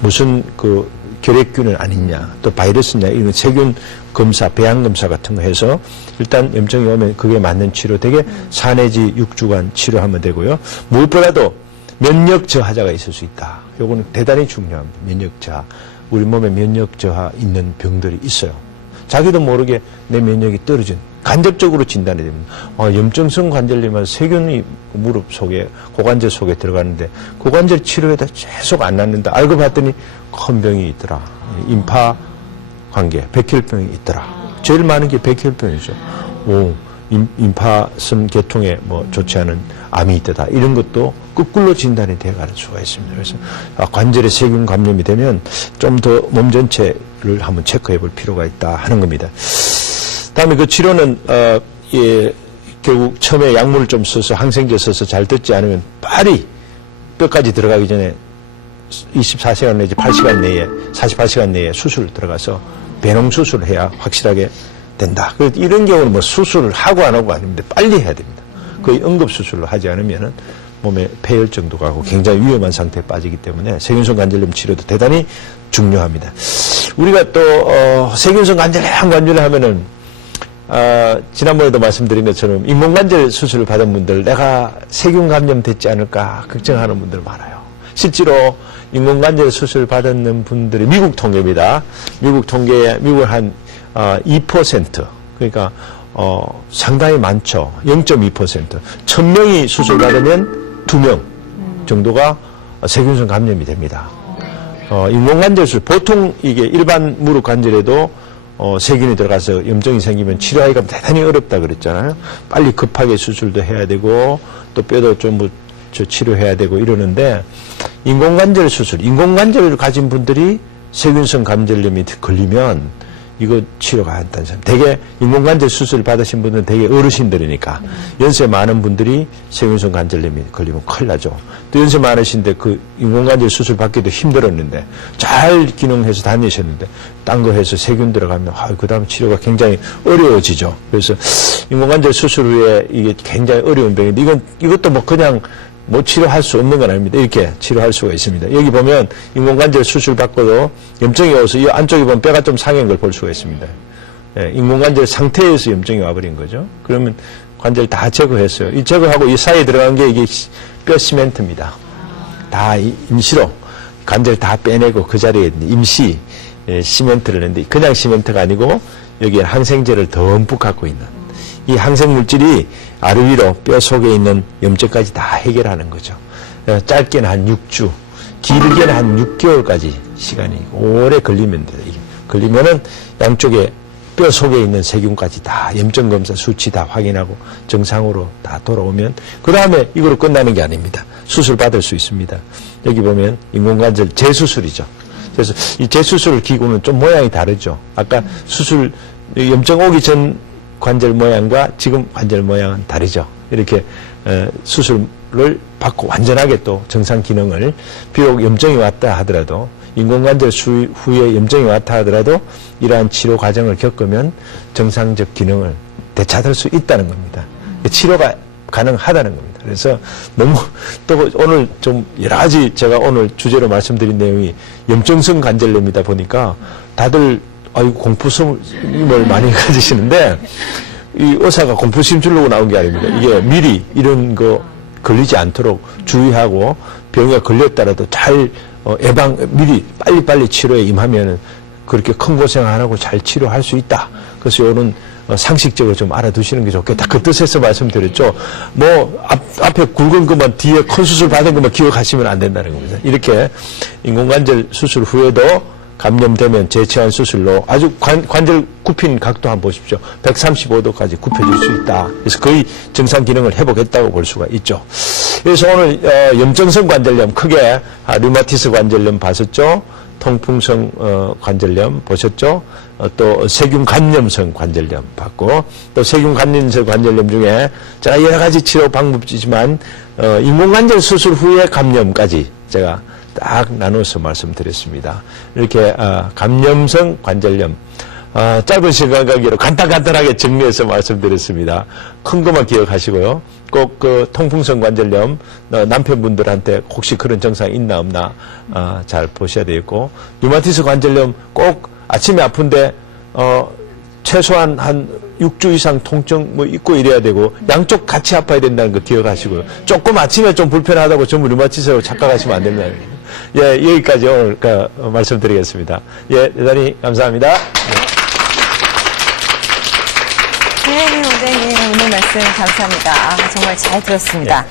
무슨 결핵균은 아니냐, 또 바이러스냐, 이런 세균 검사, 배양 검사 같은 거 해서 일단 염증이 오면 그게 맞는 치료, 되게 4 내지 6주간 치료하면 되고요. 무엇보다도 면역 저하자가 있을 수 있다. 요거는 대단히 중요합니다. 면역 저하. 우리 몸에 면역 저하 있는 병들이 있어요. 자기도 모르게 내 면역이 떨어진, 간접적으로 진단이 됩니다. 염증성 관절염은 세균이 무릎 속에, 고관절 속에 들어가는데 고관절 치료에다 계속 안 낫는다. 알고 봤더니 큰 병이 있더라. 임파 관계, 백혈병이 있더라. 제일 많은 게 백혈병이죠. 임파선 계통에 좋지 않은 암이 있다. 이런 것도 거꾸로 진단이 돼갈 수가 있습니다. 그래서 관절에 세균 감염이 되면 좀 더 몸 전체를 한번 체크해 볼 필요가 있다 하는 겁니다. 다음에 그 치료는 결국 처음에 약물을 좀 써서 항생제 써서 잘 듣지 않으면 빨리 뼈까지 들어가기 전에 24시간 내지 8시간 내에 48시간 내에 수술 들어가서 배농 수술을 해야 확실하게 된다. 그래서 이런 경우는 수술을 하고 안 하고 아닙니다. 빨리 해야 됩니다. 거의 응급수술로 하지 않으면 몸에 폐혈증도 가고 굉장히 위험한 상태에 빠지기 때문에 세균성 관절염 치료도 대단히 중요합니다. 우리가 또 세균성 관절염 하면은 지난번에도 말씀드린 것처럼 인공관절 수술을 받은 분들, 내가 세균 감염 됐지 않을까 걱정하는 분들 많아요. 실제로 인공관절 수술 받은 분들이 미국 통계입니다. 미국 통계에 미국은 한 2%, 그러니까 상당히 많죠. 0.2%. 1000명이 수술 받으면 2명 정도가 세균성 감염이 됩니다. 인공관절 수술, 보통 이게 일반 무릎 관절에도 세균이 들어가서 염증이 생기면 치료하기가 대단히 어렵다 그랬잖아요. 빨리 급하게 수술도 해야 되고 또 뼈도 좀 치료해야 되고 이러는데, 인공관절 수술, 인공관절을 가진 분들이 세균성 관절염이 걸리면 이거 치료가 안 된다는 사람. 되게 인공관절 수술 받으신 분들은 되게 어르신들이니까 연세 많은 분들이 세균성 관절염이 걸리면 큰일 나죠. 또 연세 많으신데 그 인공관절 수술 받기도 힘들었는데 잘 기능해서 다니셨는데 딴 거 해서 세균 들어가면 그 다음 치료가 굉장히 어려워지죠. 그래서 인공관절 수술 후에 이게 굉장히 어려운 병인데 이것도 그냥 치료할 수 없는 건 아닙니다. 이렇게 치료할 수가 있습니다. 여기 보면 인공관절 수술 받고도 염증이 와서 이 안쪽에 보면 뼈가 좀 상한 걸 볼 수가 있습니다. 인공관절 상태에서 염증이 와버린 거죠. 그러면 관절 다 제거했어요. 이 제거하고 이 사이에 들어간 게 이게 뼈 시멘트입니다. 다 임시로 관절 다 빼내고 그 자리에 임시 시멘트를 냈는데, 그냥 시멘트가 아니고 여기에 항생제를 듬뿍 갖고 있는 이 항생물질이 아래 위로 뼈 속에 있는 염증까지 다 해결하는 거죠. 짧게는 한 6주, 길게는 한 6개월까지 시간이 오래 걸리면 돼요. 걸리면은 양쪽에 뼈 속에 있는 세균까지 다 염증 검사 수치 다 확인하고 정상으로 다 돌아오면 그 다음에 이거로 끝나는 게 아닙니다. 수술 받을 수 있습니다. 여기 보면 인공관절 재수술이죠. 그래서 이 재수술 기구는 좀 모양이 다르죠. 아까 수술 염증 오기 전 관절 모양과 지금 관절 모양은 다르죠. 이렇게 수술을 받고 완전하게 또 정상 기능을, 비록 염증이 왔다 하더라도, 인공관절 후에 염증이 왔다 하더라도 이러한 치료 과정을 겪으면 정상적 기능을 되찾을 수 있다는 겁니다. 치료가 가능하다는 겁니다. 그래서 너무 또 오늘 좀 여러 가지 제가 오늘 주제로 말씀드린 내용이 염증성 관절염이다 보니까 다들 공포심을 많이 가지시는데, 이 의사가 공포심 주려고 나온 게 아닙니다. 이게 미리 이런 거 걸리지 않도록 주의하고 병에 걸렸더라도 잘 미리 빨리빨리 치료에 임하면 그렇게 큰 고생 안 하고 잘 치료할 수 있다. 그래서 이거는 상식적으로 좀 알아두시는 게 좋겠다. 그 뜻에서 말씀드렸죠. 앞에 굵은 것만 뒤에 큰 수술 받은 것만 기억하시면 안 된다는 겁니다. 이렇게 인공관절 수술 후에도 감염되면 재치환 수술로 아주 관절 굽힌 각도 한번 보십시오. 135도까지 굽혀질 수 있다. 그래서 거의 정상 기능을 회복했다고 볼 수가 있죠. 그래서 오늘 염증성 관절염, 크게 류마티스 관절염 봤었죠. 통풍성 관절염 보셨죠. 또 세균 감염성 관절염 봤고, 또 세균 감염성 관절염 중에 제가 여러 가지 치료 방법이지만 인공관절 수술 후에 감염까지 제가 딱 나눠서 말씀드렸습니다. 이렇게 감염성 관절염, 짧은 시간 관계로 간단하게 정리해서 말씀드렸습니다. 큰 것만 기억하시고요. 꼭 그 통풍성 관절염 남편분들한테 혹시 그런 증상이 있나 없나 잘 보셔야 되겠고, 류마티스 관절염 꼭 아침에 아픈데 최소한 한 6주 이상 통증 뭐 있고 이래야 되고, 양쪽 같이 아파야 된다는 거 기억하시고요. 조금 아침에 좀 불편하다고 전부 류마티스라고 착각하시면 안 됩니다. 예, 여기까지 오늘 말씀드리겠습니다. 예, 대단히 감사합니다. 네, 원장님 오늘 말씀 감사합니다. 정말 잘 들었습니다.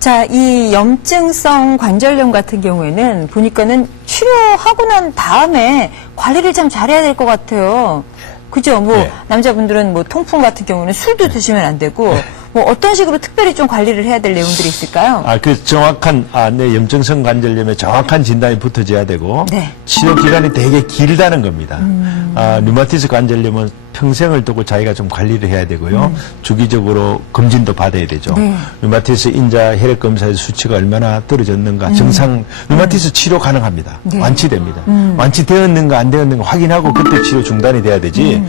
자, 이 염증성 관절염 같은 경우에는 보니까는 치료하고 난 다음에 관리를 참 잘해야 될 것 같아요. 그죠? 뭐 남자분들은 뭐 통풍 같은 경우는 술도 드시면 안 되고, 뭐 어떤 식으로 특별히 좀 관리를 해야 될 내용들이 있을까요? 그 정확한 내 염증성 관절염에 정확한 진단이 붙어져야 되고, 네. 치료 기간이 되게 길다는 겁니다. 류마티스 관절염은 평생을 두고 자기가 좀 관리를 해야 되고요. 주기적으로 검진도 받아야 되죠. 네. 류마티스 인자 혈액 검사의 수치가 얼마나 떨어졌는가, 정상 류마티스 치료 가능합니다. 네. 완치됩니다. 완치되었는가 안 되었는가 확인하고 그때 치료 중단이 돼야 되지.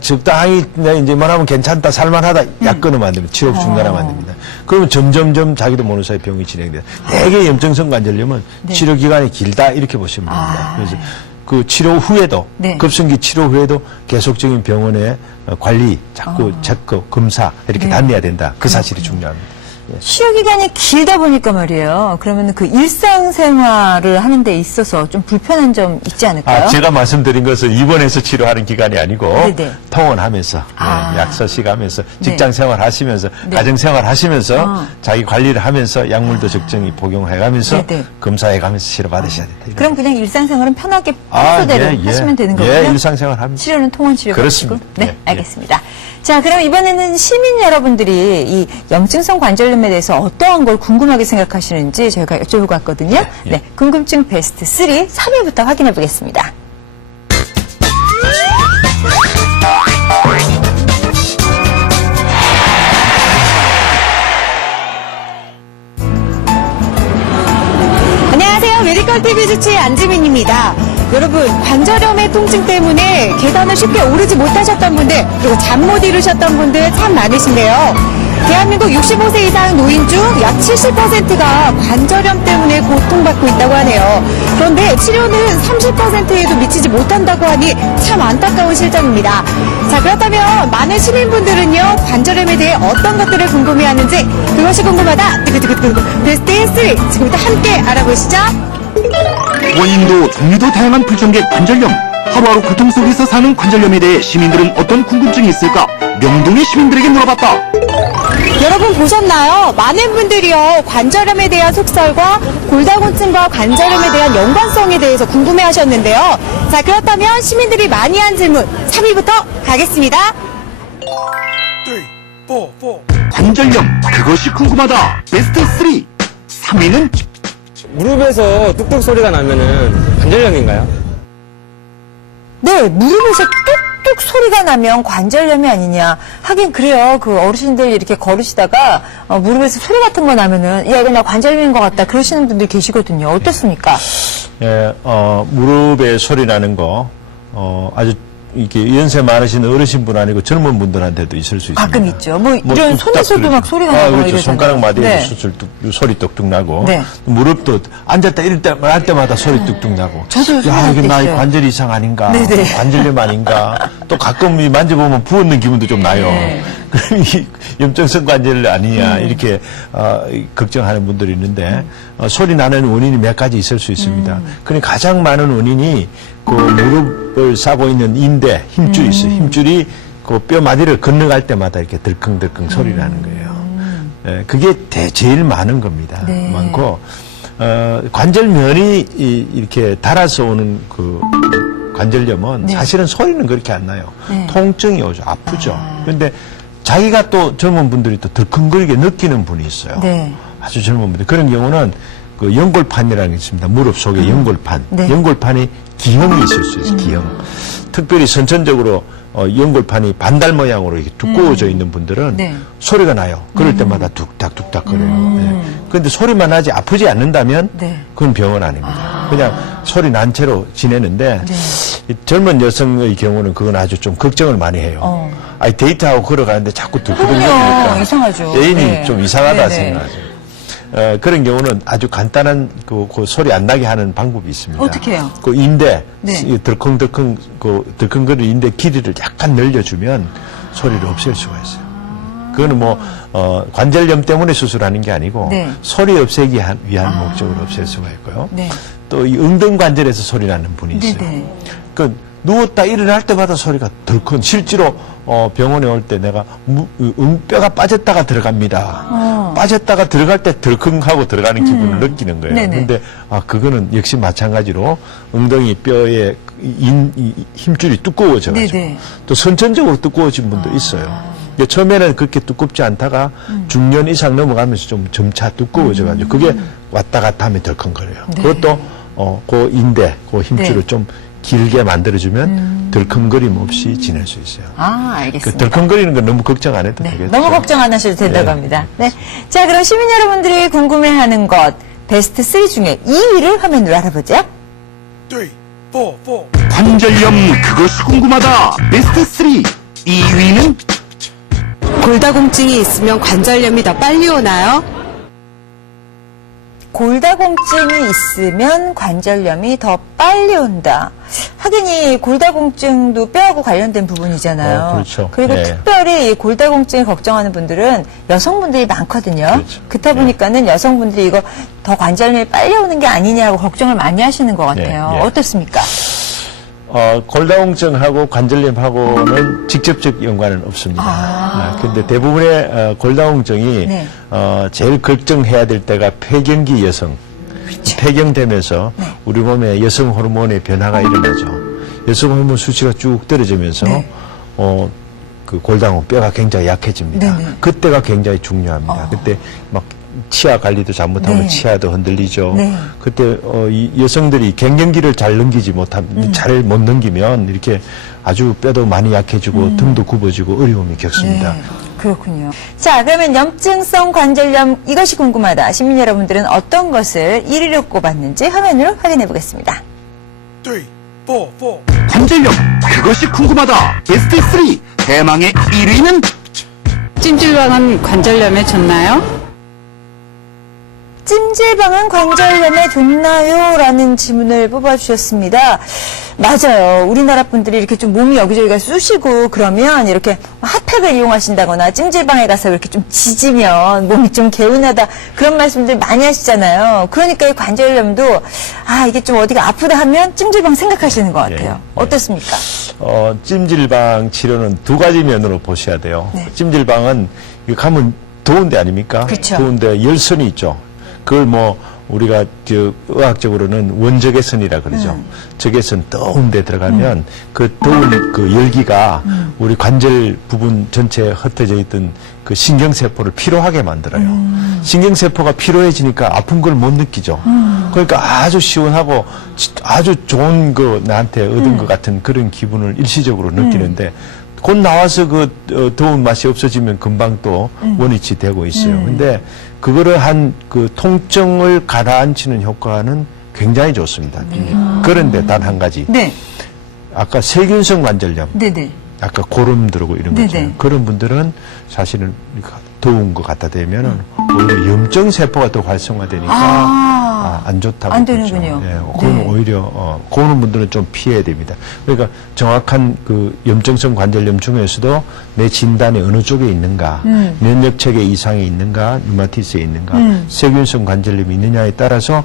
적당히 이제 뭐하면 괜찮다, 살만하다, 약 끊으면 안 됩니다. 치료 중단하면 안 됩니다. 그러면 점점점 자기도 모르는 사이에 병이 진행돼요. 대개 염증성 관절염은 치료 기간이 길다 이렇게 보시면 됩니다. 그래서 그 치료 후에도, 급성기 치료 후에도 계속적인 병원의 관리, 자꾸 체크, 검사 이렇게 다녀야 된다. 그 사실이 중요합니다. 치료 기간이 길다 보니까 말이에요. 그러면 그 일상생활을 하는 데 있어서 좀 불편한 점 있지 않을까요? 제가 말씀드린 것은 입원해서 치료하는 기간이 아니고, 네네. 통원하면서, 약 서식하면서, 직장생활 하시면서, 네. 가정생활 하시면서, 자기 관리를 하면서, 약물도 적정히 복용해가면서, 네네. 검사해가면서 치료받으셔야 된다. 그럼 그냥 일상생활은 편하게 평소대로 하시면 되는 거군요? 예, 일상생활 합니다. 치료는 통원 치료 그렇습니다. 네, 예, 알겠습니다. 자, 그럼 이번에는 시민 여러분들이 이 염증성 관절염에 대해서 어떠한 걸 궁금하게 생각하시는지 저희가 여쭤보고 왔거든요. 네, 궁금증 베스트 3, 3위부터 확인해 보겠습니다. 안녕하세요. 메디컬TV 주치의 안지민입니다. 여러분, 관절염의 통증 때문에 계단을 쉽게 오르지 못하셨던 분들, 그리고 잠 못 이루셨던 분들 참 많으신데요. 대한민국 65세 이상 노인 중 약 70%가 관절염 때문에 고통받고 있다고 하네요. 그런데 치료는 30%에도 미치지 못한다고 하니 참 안타까운 실정입니다. 자, 그렇다면 많은 시민분들은요, 관절염에 대해 어떤 것들을 궁금해하는지, 그것이 궁금하다, 베스트 3, 지금부터 함께 알아보시죠. 원인도 종류도 다양한 불정계 관절염. 하루하루 고통 속에서 사는 관절염에 대해 시민들은 어떤 궁금증이 있을까? 명동의 시민들에게 물어봤다. 여러분 보셨나요? 많은 분들이요, 관절염에 대한 속설과 골다공증과 관절염에 대한 연관성에 대해서 궁금해 하셨는데요. 자, 그렇다면 시민들이 많이 한 질문 3위부터 가겠습니다. 관절염, 그것이 궁금하다. 베스트 3. 3위는 무릎에서 뚝뚝 소리가 나면은 관절염인가요? 네, 무릎에서 뚝뚝 소리가 나면 관절염이 아니냐. 하긴 그래요. 그 어르신들 이렇게 걸으시다가 무릎에서 소리 같은 거 나면은 야, 이거 나 관절염인 것 같다. 그러시는 분들 계시거든요. 어떻습니까? 예, 무릎에 소리 나는 거, 아주 이렇게 연세 많으신 어르신 분 아니고 젊은 분들한테도 있을 수 있습니다. 가끔 있죠. 뭐 이런 뚝딱 손에서도 막 소리가 나고 그렇죠. 이러잖아요. 손가락 마디에서 네. 수술 소리 뚝뚝 나고, 네. 무릎도 앉았다 이럴 때 할 때마다 소리 뚝뚝 나고. 저도 야, 이게 나의 있어요. 관절 이상 아닌가? 네네. 관절염 아닌가? 또 가끔 만져보면 부었는 기분도 좀 나요. 네. 그럼 이 염증성 관절 아니냐 이렇게 걱정하는 분들이 있는데 소리 나는 원인이 몇 가지 있을 수 있습니다. 그러니까 가장 많은 원인이 그 무릎을 싸고 있는 인대 힘줄이 있어요. 힘줄이 그 뼈 마디를 건너갈 때마다 이렇게 덜컹덜컹 소리 나는 거예요. 예, 그게 제일 많은 겁니다. 네. 많고 관절면이 이렇게 닳아서 오는 그 관절염은 네. 사실은 소리는 그렇게 안 나요. 네. 통증이 오죠. 아프죠. 그런데 자기가 또 젊은 분들이 또 덜컹거리게 느끼는 분이 있어요. 네. 아주 젊은 분들. 그런 경우는 그 연골판이라는 게 있습니다. 무릎 속에 연골판. 네. 연골판이 기형이 있을 수 있어요. 기형. 특별히 선천적으로 연골판이 반달 모양으로 이렇게 두꺼워져 있는 분들은 네. 소리가 나요. 그럴 때마다 뚝딱뚝딱 거려요. 그런데 소리만 나지 아프지 않는다면 네. 그건 병은 아닙니다. 그냥 소리 난 채로 지내는데 네. 이 젊은 여성의 경우는 그건 아주 좀 걱정을 많이 해요. 아니, 데이트하고 걸어가는데 자꾸 들끓으니까 이상하죠. 애인이 네. 좀 이상하다 네네. 생각하죠. 그런 경우는 아주 간단한 그 소리 안 나게 하는 방법이 있습니다. 어떻게 해요? 그 인대, 네. 이 덜컹거리는 인대 길이를 약간 늘려주면 소리를 없앨 수가 있어요. 그거는 관절염 때문에 수술하는 게 아니고 네. 소리 없애기 위한 목적으로 없앨 수가 있고요. 네. 또 이 엉덩관절에서 소리 나는 분이 있어요. 네네. 그 누웠다 일어날 때마다 소리가 덜컹. 실제로 병원에 올 때 내가 뼈가 빠졌다가 들어갑니다. 빠졌다가 들어갈 때 덜컹하고 들어가는 기분을 느끼는 거예요. 네네. 근데 그거는 역시 마찬가지로 엉덩이 뼈에 힘줄이 두꺼워져가지고 네네. 또 선천적으로 두꺼워진 분도 있어요. 근데 처음에는 그렇게 두껍지 않다가 중년 이상 넘어가면서 좀 점차 두꺼워져가지고 그게 왔다 갔다 하면 덜컹거려요. 네. 그것도 그 인대, 그 힘줄을 네. 좀 길게 만들어주면 덜컹거림 없이 지낼 수 있어요. 그 알겠습니다. 덜컹거리는 건 너무 걱정 안 해도 네, 되겠죠. 너무 걱정 안 하셔도 된다고 네. 합니다. 네. 자, 그럼 시민 여러분들이 궁금해하는 것 베스트 3 중에 2위를 화면으로 알아보죠. 관절염 그것이 궁금하다. 베스트 3. 2위는 골다공증이 있으면 관절염이 더 빨리 오나요? 골다공증이 있으면 관절염이 더 빨리 온다. 하긴 이 골다공증도 뼈하고 관련된 부분이잖아요. 그렇죠. 그리고 네. 특별히 이 골다공증을 걱정하는 분들은 여성분들이 많거든요. 그렇죠. 그렇다 보니까는 여성분들이 이거 더 관절염이 빨리 오는 게 아니냐고 걱정을 많이 하시는 것 같아요. 네, 네. 어떻습니까? 골다공증하고 관절염하고는 직접적 연관은 없습니다. 근데 대부분의 골다공증이 네. 제일 걱정해야 될 때가 폐경기 여성. 그렇죠. 폐경되면서 네. 우리 몸에 여성 호르몬의 변화가 일어나죠. 여성 호르몬 수치가 쭉 떨어지면서 네. 그 골다공 뼈가 굉장히 약해집니다. 네네. 그때가 굉장히 중요합니다. 그때 막 치아 관리도 잘못하면 네. 치아도 흔들리죠. 네. 그때 이 여성들이 갱년기를 잘 넘기지 못하면 잘 못 넘기면 이렇게 아주 뼈도 많이 약해지고 등도 굽어지고 어려움이 겪습니다. 네, 그렇군요. 자, 그러면 염증성 관절염 이것이 궁금하다. 시민 여러분들은 어떤 것을 1위로 꼽았는지 화면으로 확인해 보겠습니다. 관절염 그것이 궁금하다. 베스트 3. 대망의 1위는 찜질방은 관절염에 좋나요? 찜질방은 관절염에 좋나요? 라는 질문을 뽑아주셨습니다. 맞아요. 우리나라 분들이 이렇게 좀 몸이 여기저기가 쑤시고 그러면 이렇게 핫팩을 이용하신다거나 찜질방에 가서 이렇게 좀 지지면 몸이 좀 개운하다 그런 말씀들 많이 하시잖아요. 그러니까 이 관절염도 이게 좀 어디가 아프다 하면 찜질방 생각하시는 것 같아요. 예. 어떻습니까? 찜질방 치료는 두 가지 면으로 보셔야 돼요. 네. 찜질방은 이거 가면 더운 데 아닙니까? 그렇죠. 더운데 열선이 있죠. 그걸 우리가 의학적으로는 원적외선이라 그러죠. 적외선 더운 데 들어가면 그 더운 그 열기가 우리 관절 부분 전체에 흩어져 있던 그 신경세포를 피로하게 만들어요. 신경세포가 피로해지니까 아픈 걸 못 느끼죠. 그러니까 아주 시원하고 아주 좋은 거 나한테 얻은 것 같은 그런 기분을 일시적으로 느끼는데 곧 나와서 더운 맛이 없어지면 금방 또 원위치 되고 있어요. 근데 그거를 그 통증을 가라앉히는 효과는 굉장히 좋습니다. 그런데 단 한 가지. 네. 아까 세균성 관절염. 네네. 아까 고름 들어오고 이런 거 있잖아요. 네네. 그런 분들은 사실은 더운 거 갖다 대면은 오히려 염증 세포가 더 활성화되니까 안 좋다고 안 그러죠. 되는군요. 예, 그거는 네. 오히려 그런 분들은 좀 피해야 됩니다. 그러니까 정확한 그 염증성 관절염 중에서도 내 진단이 어느 쪽에 있는가, 면역체계 이상이 있는가, 류마티스에 있는가, 세균성 관절염이 있느냐에 따라서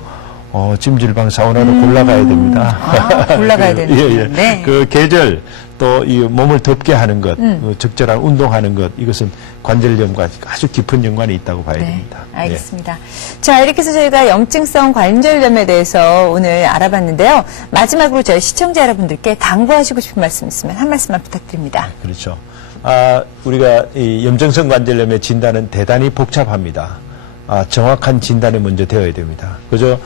찜질방 사우나도 골라가야 됩니다. 골라가야 되는 예, 예. 네. 그 계절 또 이 몸을 덥게 하는 것, 적절한 운동하는 것 이것은 관절염과 아주 깊은 연관이 있다고 봐야 됩니다. 네, 알겠습니다. 자, 이렇게 해서 저희가 염증성 관절염에 대해서 오늘 알아봤는데요. 마지막으로 저희 시청자 여러분들께 당부하시고 싶은 말씀 있으면 한 말씀만 부탁드립니다. 그렇죠. 우리가 이 염증성 관절염의 진단은 대단히 복잡합니다. 정확한 진단이 먼저 되어야 됩니다. 그저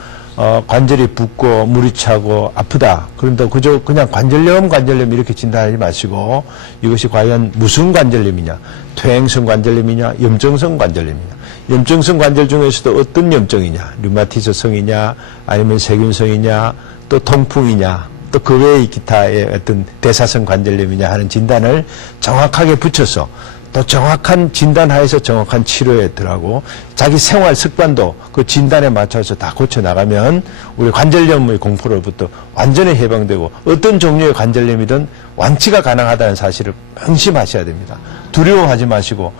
관절이 붓고 물이 차고 아프다. 그런데 그저 그냥 관절염 이렇게 진단하지 마시고 이것이 과연 무슨 관절염이냐, 퇴행성 관절염이냐, 염증성 관절염이냐. 염증성 관절 중에서도 어떤 염증이냐, 류마티스성이냐, 아니면 세균성이냐, 또 통풍이냐, 또 그 외의 기타의 어떤 대사성 관절염이냐 하는 진단을 정확하게 붙여서 또 정확한 진단하에서 정확한 치료에 들어가고 자기 생활 습관도 그 진단에 맞춰서 다 고쳐 나가면 우리 관절염의 공포로부터 완전히 해방되고 어떤 종류의 관절염이든 완치가 가능하다는 사실을 명심하셔야 됩니다. 두려워하지 마시고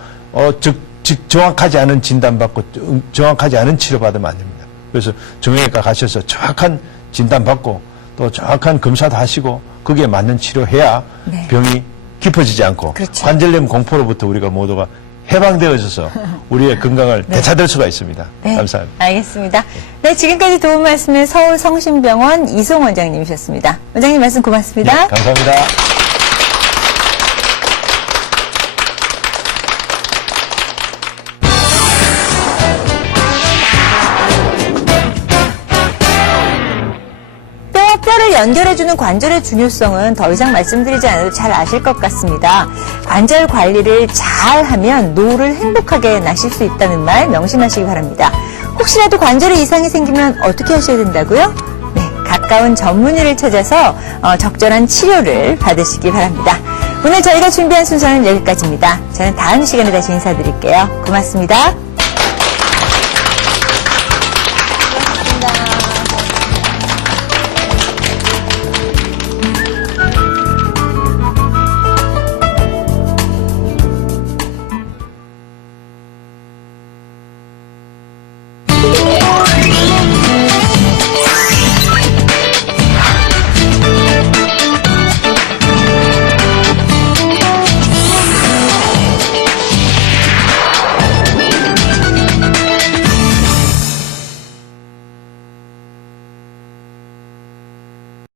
즉 정확하지 않은 진단받고 정확하지 않은 치료받으면 안 됩니다. 그래서 정형외과 가셔서 정확한 진단받고 또 정확한 검사도 하시고 거기에 맞는 치료해야 네. 병이 깊어지지 않고 그렇죠. 관절염 공포로부터 우리가 모두가 해방되어져서 우리의 건강을 되찾을 수가 있습니다. 네, 감사합니다. 알겠습니다. 네, 지금까지 도움 말씀은 서울성심병원 이송 원장님이셨습니다. 원장님 말씀 고맙습니다. 네, 감사합니다. 뼈와 뼈를 연결해주는 관절의 중요성은 더 이상 말씀드리지 않아도 잘 아실 것 같습니다. 관절 관리를 잘 하면 노후를 행복하게 나실 수 있다는 말 명심하시기 바랍니다. 혹시라도 관절에 이상이 생기면 어떻게 하셔야 된다고요? 네, 가까운 전문의를 찾아서 적절한 치료를 받으시기 바랍니다. 오늘 저희가 준비한 순서는 여기까지입니다. 저는 다음 시간에 다시 인사드릴게요. 고맙습니다.